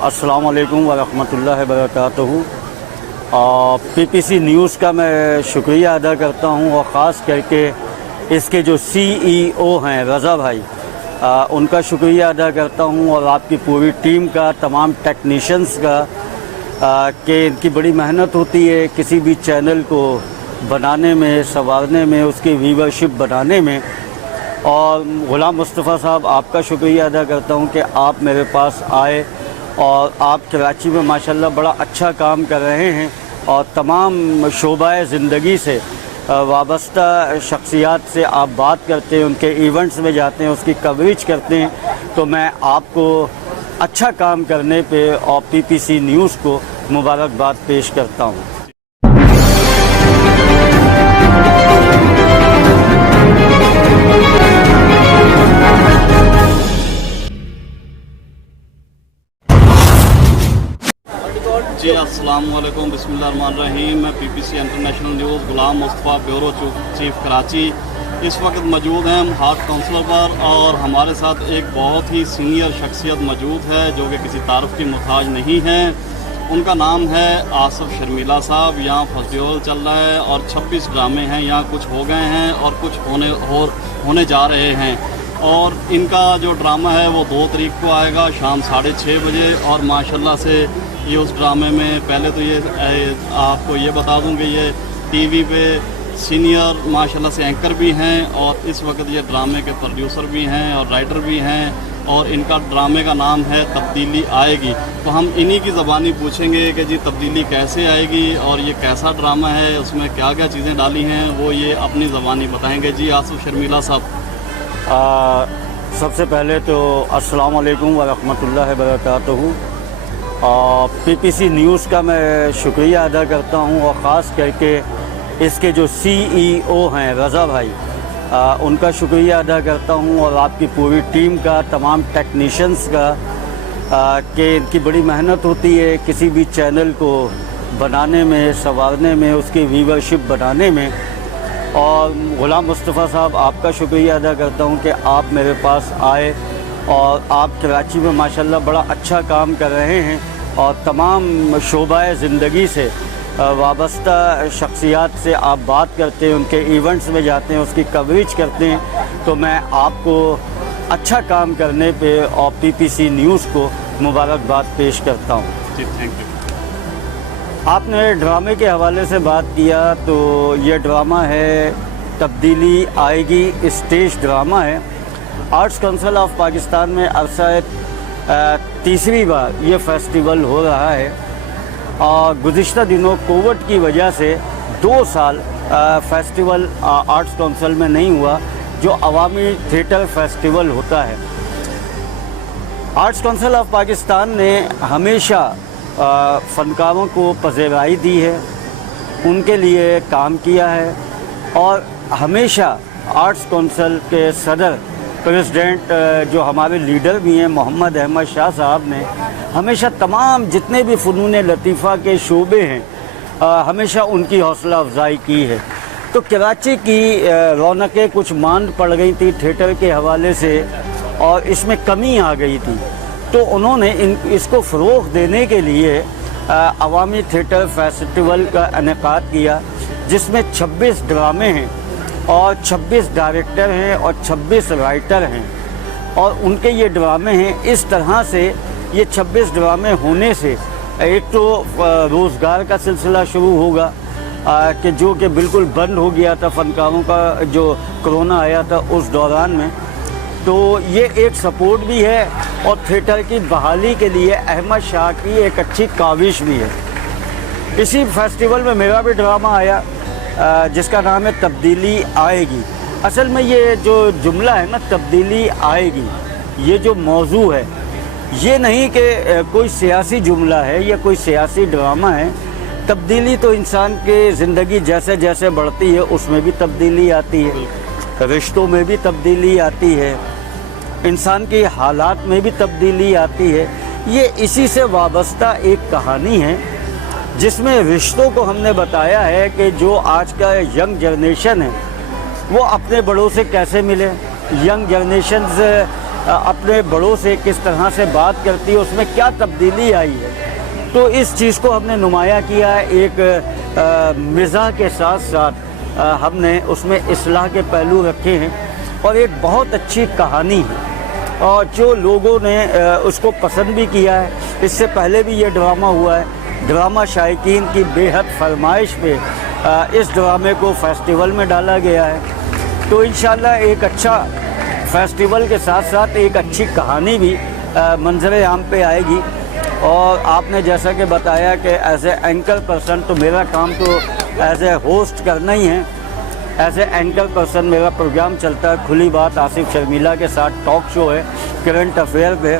अस्सलाम वालेकुम वरहमतुल्लाहि वबरकातुहू। PPC न्यूज़ का मैं शुक्रिया अदा करता हूँ और ख़ास करके इसके जो CEO हैं रज़ा भाई, उनका शुक्रिया अदा करता हूँ और आपकी पूरी टीम का, तमाम टेक्नीशियंस का, कि इनकी बड़ी मेहनत होती है किसी भी चैनल को बनाने में, संवारने में, उसकी व्यूवरशिप बनाने में। और ग़ुलाम मुस्तफ़ा साहब, आपका शुक्रिया अदा करता हूँ कि आप मेरे पास आए और आप कराची में माशाल्लाह बड़ा अच्छा काम कर रहे हैं और तमाम शोबाए ज़िंदगी से वाबस्ता शख्सियात से आप बात करते हैं, उनके इवेंट्स में जाते हैं, उसकी कवरेज करते हैं। तो मैं आपको अच्छा काम करने पे और PPC न्यूज़ को मुबारकबाद पेश करता हूँ। जी अस्सलाम वालेकुम, बिस्मिल्लाहिर्रहमानिर्रहीम। मैं PPC इंटरनेशनल न्यूज़ ग़ुलाम मुस्तफ़ा, ब्यूरो चीफ कराची, इस वक्त मौजूद हैं हम हार्ट काउंसिलर पर और हमारे साथ एक बहुत ही सीनियर शख्सियत मौजूद है जो कि किसी तारुफ की मुहताज नहीं है। उनका नाम है आसिफ शर्मिला साहब। यहाँ फेस्टिवल चल रहा है और 26 ड्रामे हैं, यहाँ कुछ हो गए हैं और कुछ होने जा रहे हैं। और इनका जो ड्रामा है वो 2 तारीख को आएगा शाम 6:30 बजे। और माशाल्लाह से ये उस ड्रामे में, पहले तो ये आपको ये बता दूं कि ये टीवी पे सीनियर माशाल्लाह से एंकर भी हैं और इस वक्त ये ड्रामे के प्रोड्यूसर भी हैं और राइटर भी हैं। और इनका ड्रामे का नाम है तब्दीली आएगी। तो हम इन्हीं की ज़बानी पूछेंगे कि जी तब्दीली कैसे आएगी और ये कैसा ड्रामा है, उसमें क्या क्या चीज़ें डाली हैं, वो ये अपनी ज़बानी बताएँगे। जी आसिफ शर्मिला साहब। सबसे पहले तो अस्सलाम वालेकुम वरहमतुल्लाहि वबरकातुहू। PPC न्यूज़ का मैं शुक्रिया अदा करता हूँ और ख़ास करके इसके जो CEO हैं रज़ा भाई, उनका शुक्रिया अदा करता हूँ और आपकी पूरी टीम का, तमाम टेक्नीशियंस का, कि इनकी बड़ी मेहनत होती है किसी भी चैनल को बनाने में, संवारने में, उसकी व्यूवरशिप बनाने में। और ग़ुलाम मुस्तफ़ा साहब, आपका शुक्रिया अदा करता हूँ कि आप मेरे पास आए और आप कराची में माशाल्लाह बड़ा अच्छा काम कर रहे हैं और तमाम शोबाए ज़िंदगी से वाबस्ता शख्सियात से आप बात करते हैं, उनके इवेंट्स में जाते हैं, उसकी कवरेज करते हैं। तो मैं आपको अच्छा काम करने पे और PPC न्यूज़ को मुबारकबाद पेश करता हूँ। जी थैंक यू। आपने ड्रामे के हवाले से बात किया, तो ये ड्रामा है तब्दीली आएगी, स्टेज ड्रामा है। आर्ट्स काउंसिल ऑफ पाकिस्तान में अरसा तीसरी बार ये फेस्टिवल हो रहा है और गुज़िश्ता दिनों कोविड की वजह से 2 साल फेस्टिवल आर्ट्स काउंसिल में नहीं हुआ, जो अवामी थिएटर फेस्टिवल होता है। आर्ट्स काउंसिल ऑफ पाकिस्तान ने हमेशा फ़नकारों को पज़ेराई दी है, उनके लिए काम किया है और हमेशा आर्ट्स काउंसिल के सदर प्रेसिडेंट जो हमारे लीडर भी हैं मोहम्मद अहमद शाह साहब ने हमेशा तमाम जितने भी फ़नून लतीफ़ा के शोबे हैं हमेशा उनकी हौसला अफजाई की है। तो कराची की रौनकें कुछ मांद पड़ गई थी थिएटर के हवाले से और इसमें कमी आ गई थी, तो उन्होंने इसको फ़रोग़ देने के लिए अवामी थिएटर फेस्टिवल का इनेकाद किया, जिसमें 26 ड्रामे हैं और 26 डायरेक्टर हैं और 26 राइटर हैं और उनके ये ड्रामे हैं। इस तरह से ये 26 ड्रामे होने से एक तो रोज़गार का सिलसिला शुरू होगा कि जो कि बिल्कुल बंद हो गया था फ़नकारों का, जो कोरोना आया था उस दौरान में। तो ये एक सपोर्ट भी है और थिएटर की बहाली के लिए अहमद शाह की एक अच्छी काविश भी है। इसी फेस्टिवल में मेरा भी ड्रामा आया जिसका नाम है तब्दीली आएगी। असल में ये जो जुमला है ना, तब्दीली आएगी, ये जो मौजू है, ये नहीं कि कोई सियासी जुमला है या कोई सियासी ड्रामा है। तब्दीली तो इंसान के ज़िंदगी जैसे जैसे बढ़ती है उसमें भी तब्दीली आती है, रिश्तों में भी तब्दीली आती है, इंसान की हालात में भी तब्दीली आती है। ये इसी से वाबस्ता एक कहानी है जिसमें रिश्तों को हमने बताया है कि जो आज का यंग जनरेशन है वो अपने बड़ों से कैसे मिले, यंग जनरेशन अपने बड़ों से किस तरह से बात करती है, उसमें क्या तब्दीली आई है। तो इस चीज़ को हमने नुमाया किया है। एक मिज़ाह के साथ साथ हमने उसमें इस्लाह के पहलू रखे हैं और एक बहुत अच्छी कहानी है और जो लोगों ने उसको पसंद भी किया है। इससे पहले भी ये ड्रामा हुआ है। ड्रामा शायकीन की बेहद फरमाइश पे इस ड्रामे को फेस्टिवल में डाला गया है। तो इंशाल्लाह एक अच्छा फेस्टिवल के साथ साथ एक अच्छी कहानी भी मंजर आम पे आएगी। और आपने जैसा कि बताया कि एज ए एंकर पर्सन, तो मेरा काम तो एज ए होस्ट करना ही है। एज ए एंकर पर्सन मेरा प्रोग्राम चलता है खुली बात आसिफ शर्मिला के साथ, टॉक शो है करंट अफेयर पे।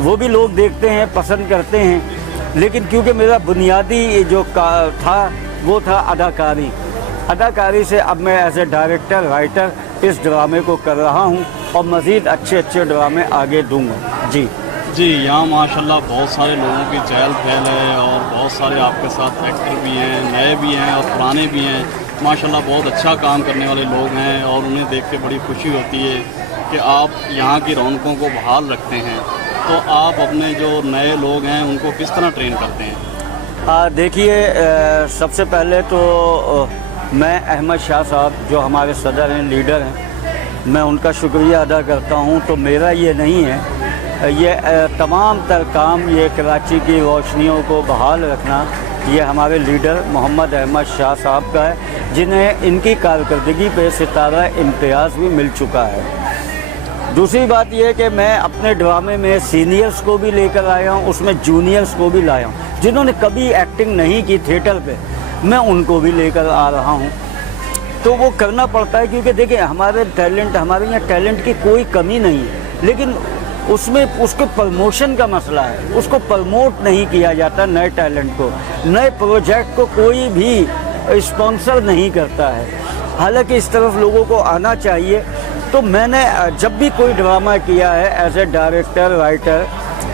वो भी लोग देखते हैं, पसंद करते हैं, लेकिन क्योंकि मेरा बुनियादी जो था वो था अदाकारी से अब मैं एज ए डायरेक्टर राइटर इस ड्रामे को कर रहा हूँ और मज़ीद अच्छे ड्रामे आगे दूँगा। जी, यहाँ माशाल्लाह बहुत सारे लोगों की चहल पहल है और बहुत सारे आपके साथ एक्टर भी हैं, नए भी हैं और पुराने भी हैं। माशाल्लाह बहुत अच्छा काम करने वाले लोग हैं और उन्हें देख के बड़ी खुशी होती है कि आप यहाँ की रौनकों को बहाल रखते हैं। तो आप अपने जो नए लोग हैं उनको किस तरह ट्रेन करते हैं? देखिए, सबसे पहले तो मैं अहमद शाह साहब जो हमारे सदर हैं, लीडर हैं, मैं उनका शुक्रिया अदा करता हूँ। तो मेरा ये नहीं है, ये तमाम तर काम ये कराची की रोशनियों को बहाल रखना ये हमारे लीडर मोहम्मद अहमद शाह साहब का है, जिन्हें इनकी कारकर्दगी पे सितारा इम्तियाज़ भी मिल चुका है। दूसरी बात यह है कि मैं अपने ड्रामे में सीनियर्स को भी लेकर आया हूँ, उसमें जूनियर्स को भी लाया हूँ। जिन्होंने कभी एक्टिंग नहीं की थिएटर पे, मैं उनको भी लेकर आ रहा हूँ। तो वो करना पड़ता है क्योंकि देखिए हमारे यहाँ टैलेंट की कोई कमी नहीं है, लेकिन उसमें उसके प्रमोशन का मसला है। उसको प्रमोट नहीं किया जाता, नए टैलेंट को, नए प्रोजेक्ट को कोई भी स्पॉन्सर नहीं करता है। हालांकि इस तरफ लोगों को आना चाहिए। तो मैंने जब भी कोई ड्रामा किया है एज ए डायरेक्टर राइटर,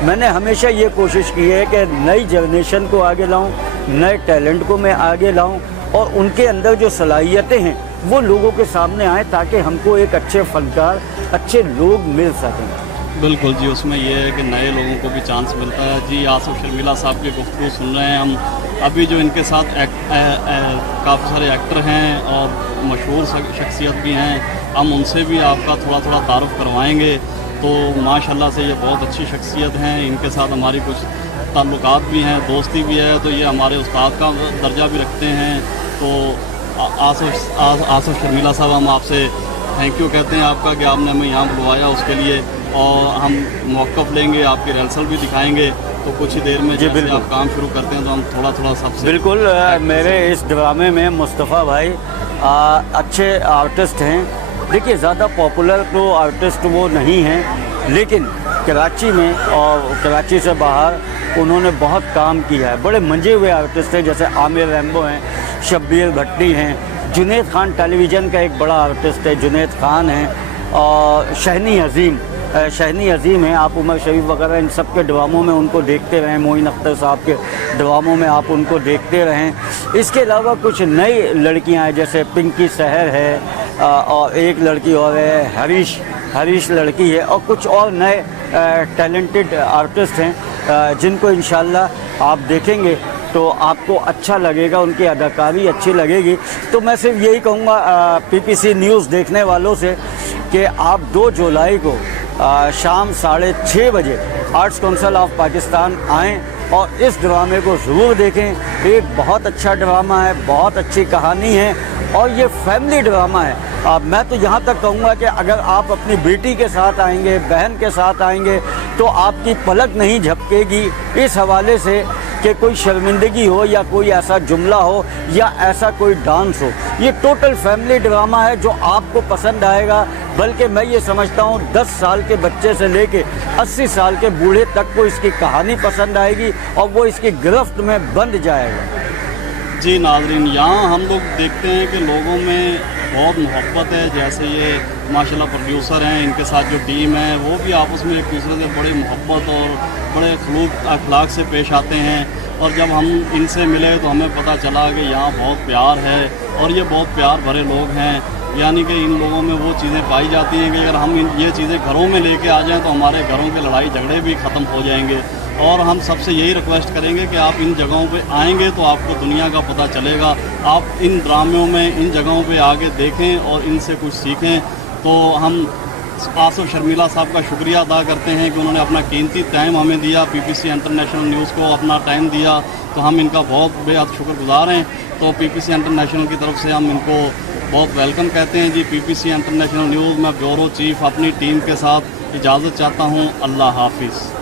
मैंने हमेशा ये कोशिश की है कि नई जनरेशन को आगे लाऊं, नए टैलेंट को मैं आगे लाऊं और उनके अंदर जो सलाहियतें हैं वो लोगों के सामने आए ताकि हमको एक अच्छे फनकार, अच्छे लोग मिल सकें। बिल्कुल जी, उसमें ये है कि नए लोगों को भी चांस मिलता है। जी, आसिफ शर्मिला साहब की गुफ्तगू सुन रहे हैं हम। अभी जो इनके साथ काफ़ी सारे एक्टर हैं और मशहूर शख्सियत भी हैं, हम उनसे भी आपका थोड़ा तारुफ करवाएंगे। तो माशाल्लाह से ये बहुत अच्छी शख्सियत हैं, इनके साथ हमारी कुछ ताल्लुकात भी हैं, दोस्ती भी है। तो ये हमारे उस्ताद का दर्जा भी रखते हैं। तो आसिफ शर्मिला साहब, हम आपसे थैंक यू कहते हैं आपका कि आपने हमें यहाँ बुलवाया उसके लिए, और हम मौक़िफ़ लेंगे, आपकी रिहर्सल भी दिखाएंगे। तो कुछ ही देर में जैसे आप काम शुरू करते हैं तो हम थोड़ा सबसे बिल्कुल। मेरे इस ड्रामे में मुस्तफ़ा भाई अच्छे आर्टिस्ट हैं। देखिए, ज़्यादा पॉपुलर तो आर्टिस्ट वो नहीं हैं, लेकिन कराची में और कराची से बाहर उन्होंने बहुत काम किया है। बड़े मंजे हुए आर्टिस्ट हैं, जैसे आमिर रैम्बो हैं, शब्बीर भट्टी हैं, जुनैद खान टेलीविज़न का एक बड़ा आर्टिस्ट है, जुनैद खान हैं, और शहनी अज़ीम हैं। आप उमर शरीफ वगैरह इन सब के ड्रामों में उनको देखते रहें, मोइन अख्तर साहब के ड्रामों में आप उनको देखते रहें। इसके अलावा कुछ नई लड़कियां हैं, जैसे पिंकी सहर है और एक लड़की और है हरीश लड़की है, और कुछ और नए टैलेंटेड आर्टिस्ट हैं जिनको इंशाल्लाह आप देखेंगे तो आपको अच्छा लगेगा, उनकी अदाकारी अच्छी लगेगी। तो मैं सिर्फ यही कहूँगा PPC न्यूज़ देखने वालों से कि आप 2 जुलाई को शाम 6:30 बजे आर्ट्स काउंसिल ऑफ पाकिस्तान आएँ और इस ड्रामे को ज़रूर देखें। एक बहुत अच्छा ड्रामा है, बहुत अच्छी कहानी है और ये फैमिली ड्रामा है। मैं तो यहाँ तक कहूँगा कि अगर आप अपनी बेटी के साथ आएंगे, बहन के साथ आएंगे, तो आपकी पलक नहीं झपकेगी इस हवाले से कि कोई शर्मिंदगी हो या कोई ऐसा जुमला हो या ऐसा कोई डांस हो। ये टोटल फैमिली ड्रामा है जो आपको पसंद आएगा। बल्कि मैं ये समझता हूँ 10 साल के बच्चे से लेके 80 साल के बूढ़े तक को इसकी कहानी पसंद आएगी और वो इसकी गिरफ्त में बंध जाएगा। जी नाज़रीन, यहाँ हम लोग देखते हैं कि लोगों में बहुत मोहब्बत है। जैसे ये माशाल्लाह प्रोड्यूसर हैं, इनके साथ जो टीम है वो भी आपस में एक दूसरे से बड़े मोहब्बत और बड़े खलूक अखलाक से पेश आते हैं। और जब हम इनसे मिले तो हमें पता चला कि यहाँ बहुत प्यार है और ये बहुत प्यार भरे लोग हैं। यानी कि इन लोगों में वो चीज़ें पाई जाती हैं कि अगर हम ये चीज़ें घरों में लेके आ जाएं तो हमारे घरों के लड़ाई झगड़े भी ख़त्म हो जाएंगे। और हम सबसे यही रिक्वेस्ट करेंगे कि आप इन जगहों पे आएंगे तो आपको दुनिया का पता चलेगा। आप इन ड्रामों में इन जगहों पे आके देखें और इनसे कुछ सीखें। तो हम आसिफ शर्मिला साहब का शुक्रिया अदा करते हैं कि उन्होंने अपना कीमती टाइम हमें दिया, पीपीसी इंटरनेशनल न्यूज़ को अपना टाइम दिया, तो हम इनका बहुत बेहद शुक्रगुजार हैं। तो पीपीसी इंटरनेशनल की तरफ से हम इनको बहुत वेलकम कहते हैं जी। पीपीसी इंटरनेशनल न्यूज़ में ब्यूरो चीफ अपनी टीम के साथ इजाज़त चाहता हूँ। अल्लाह हाफिज़।